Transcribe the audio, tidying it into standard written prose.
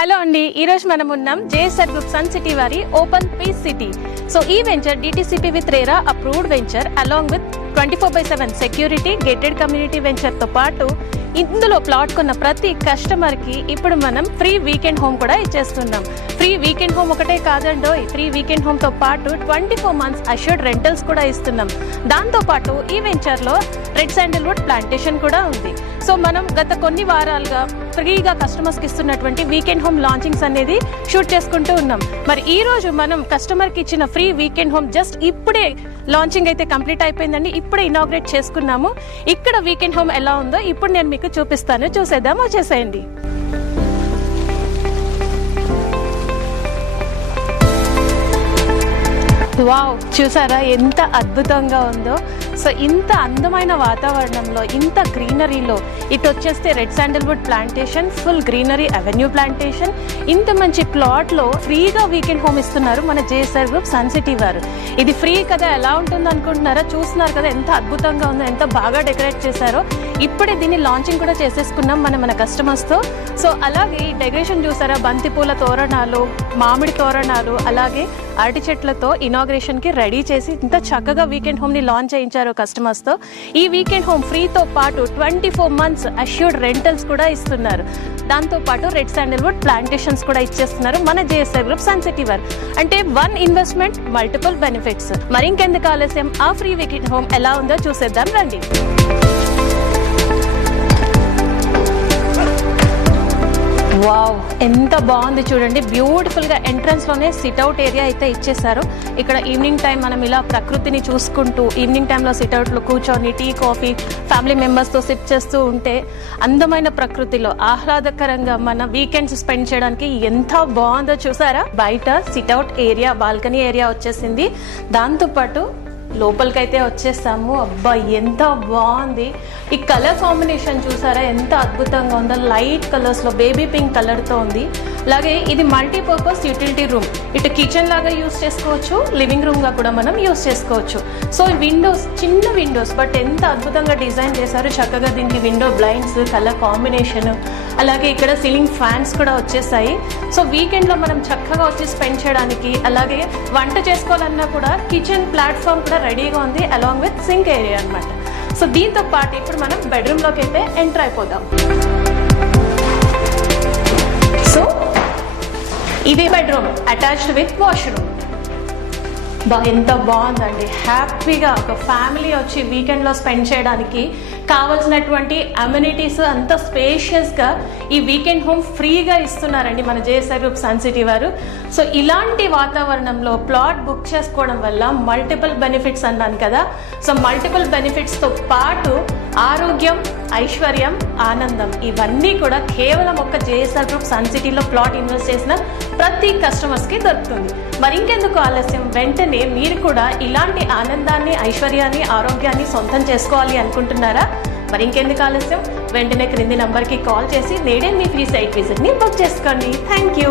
Hello అండి, ఈరోజు మనం ఉన్నాం జేఎస్ఆర్ గ్రూప్ సన్ సిటీ వారి ఓపెన్ పీస్ సిటీ. సో ఈ venture DTCP with RERA approved venture along with 24/7 security gated community venture తో పాటు ఇందులో ప్లాట్ కొన్న ప్రతి కస్టమర్ కి ఇప్పుడు మనం ఫ్రీ వీకెండ్ హోమ్ కూడా ఇచ్చేస్తున్నాం. ఫ్రీ వీకెండ్ హోమ్ ఒకటే కాదండో, ఫ్రీ వీకెండ్ హోమ్ తో పాటు 24 months అష్యూర్డ్ రెంటల్స్ కూడా ఇస్తున్నాం. దాంతో పాటు ఈ వెంచర్ లో రెడ్ శాండిల్వుడ్ ప్లాంటేషన్ కూడా ఉంది. సో మనం గత కొన్ని వారాలుగా ఫ్రీగా కస్టమర్స్కి ఇస్తున్నటువంటి వీకెండ్ హోమ్ లాంచింగ్స్ అనేది షూట్ చేసుకుంటూ ఉన్నాం. మరి ఈ రోజు మనం కస్టమర్కి ఇచ్చిన ఫ్రీ వీకెండ్ హోమ్ జస్ట్ ఇప్పుడే లాంచింగ్ అయితే కంప్లీట్ అయిపోయిందండి. ఇప్పుడే ఇనాగ్రేట్ చేసుకున్నాము. ఇక్కడ వీకెండ్ హోమ్ ఎలా ఉందో ఇప్పుడు నేను మీకు చూపిస్తాను. చూసేద్దాం, వచ్చేసేయండి. వావ్, చూసారా ఎంత అద్భుతంగా ఉందో. సో ఇంత అందమైన వాతావరణంలో, ఇంత గ్రీనరీలో ఇటు వచ్చేస్తే red Sandalwood plantation, full greenery avenue plantation, ఇంత మంచి ప్లాట్లో ఫ్రీగా వీకెండ్ హోమ్ ఇస్తున్నారు మన జేఎస్ఆర్ గ్రూప్ సన్ సిటీ వారు. ఇది ఫ్రీ కదా, ఎలా ఉంటుందో అనుకుంటున్నారా? చూస్తున్నారు కదా ఎంత అద్భుతంగా ఉందో, ఎంత బాగా డెకరేట్ చేశారో. ఇప్పుడే దీన్ని లాంచింగ్ కూడా చేసేసుకున్నాం మన కస్టమర్స్తో. సో అలాగే ఈ డెకరేషన్ చూసారా, బంతిపూల తోరణాలు, మామిడి తోరణాలు, అలాగే అరటి చెట్లతో ఇనాగ్రేషన్ కి రెడీ చేసి ఇంత చక్కగా వీకెండ్ హోమ్ ని లాంచ్ చేయించారు కస్టమర్స్ తో. ఈ వీకెండ్ హోమ్ ఫ్రీతో పాటు 24 months అష్యూర్డ్ రెంటల్స్ కూడా ఇస్తున్నారు. దాంతో పాటు రెడ్ శాండిల్వుడ్ ప్లాంటేషన్స్ కూడా ఇచ్చేస్తున్నారు మన జేఎస్ఆర్ గ్రూప్ సన్ సిటీ వారు. అంటే వన్ ఇన్వెస్ట్మెంట్, మల్టిపుల్ బెనిఫిట్స్. మరి ఇంకెందుకు ఆలస్యం, ఆ ఫ్రీ వీకెండ్ హోమ్ ఎలా ఉందో చూసేద్దాం రండి. వావ్, ఎంత బాగుంది చూడండి. బ్యూటిఫుల్ గా ఎంట్రన్స్ లోనే సిట్అవుట్ ఏరియా అయితే ఇచ్చేసారు. ఇక్కడ ఈవినింగ్ టైం మనం ఇలా ప్రకృతిని చూసుకుంటూ ఈవినింగ్ టైంలో సిట్అవుట్ లో కూర్చొని టీ కాఫీ ఫ్యామిలీ మెంబర్స్ తో సిప్ చేస్తూ ఉంటే అందమైన ప్రకృతిలో ఆహ్లాదకరంగా మన వీకెండ్స్ స్పెండ్ చేయడానికి ఎంత బాగుందో చూసారా. బయట సిట్అవుట్ ఏరియా, బాల్కనీ ఏరియా వచ్చేసింది. దాంతో పాటు లోపలికైతే వచ్చేస్తాము. అబ్బా ఎంత బాగుంది. ఈ కలర్ కాంబినేషన్ చూసారా ఎంత అద్భుతంగా ఉందో. లైట్ కలర్స్ లో బేబీ పింక్ కలర్ తో ఉంది. అలాగే ఇది మల్టీపర్పస్ యూటిలిటీ రూమ్. ఇటు కిచెన్ లాగా యూస్ చేసుకోవచ్చు, లివింగ్ రూమ్ గా కూడా మనం యూస్ చేసుకోవచ్చు. సో విండోస్, చిన్న విండోస్, బట్ ఎంత అద్భుతంగా డిజైన్ చేశారు. చక్కగా దీనికి విండో బ్లైండ్స్, కలర్ కాంబినేషన్, అలాగే ఇక్కడ సీలింగ్ ఫ్యాన్స్ కూడా వచ్చేసాయి. సో వీకెండ్ లో మనం చక్కగా వచ్చి స్పెండ్ చేయడానికి, అలాగే వంట చేసుకోవాలన్నా కూడా కిచెన్ ప్లాట్ఫామ్ కూడా రెడీగా ఉంది, అలాంగ్ విత్ సింక్ ఏరియా అన్నమాట. సో దీంతో పాటు ఇప్పుడు మనం బెడ్రూమ్ లోకి అయితే ఎంటర్ అయిపోదాం. సో ఇది బెడ్రూమ్ అటాచ్డ్ విత్ వాష్రూమ్. ఎంత బాగుందండి. హ్యాపీగా ఒక ఫ్యామిలీ వచ్చి వీకెండ్లో స్పెండ్ చేయడానికి కావాల్సినటువంటి అమ్యూనిటీస్ అంత స్పేషియస్గా ఈ వీకెండ్ హోమ్ ఫ్రీగా ఇస్తున్నారండి మన జేఎస్ఆర్ గ్రూప్ సన్ సిటీ వారు. సో ఇలాంటి వాతావరణంలో ప్లాట్ బుక్ చేసుకోవడం వల్ల మల్టిపుల్ బెనిఫిట్స్ అన్నాను కదా. సో మల్టిపుల్ బెనిఫిట్స్తో పాటు ఆరోగ్యం, ఐశ్వర్యం, ఆనందం, ఇవన్నీ కూడా కేవలం ఒక జేఎస్ఆర్ గ్రూప్ సన్ సిటీలో ప్లాట్ ఇన్వెస్ట్ చేసిన ప్రతి కస్టమర్స్కి దొరుకుతుంది. మరి ఇంకెందుకు ఆలస్యం, వెంటనే మీరు కూడా ఇలాంటి ఆనందాన్ని, ఐశ్వర్యాన్ని, ఆరోగ్యాన్ని సొంతం చేసుకోవాలి అనుకుంటున్నారా? మరి ఇంకెందుకు ఆలస్యం, వెంటనే క్రింది నంబర్కి కాల్ చేసి నేడే మీ ఫ్రీ సైట్ విజిట్ని బుక్ చేసుకోండి. Thank you.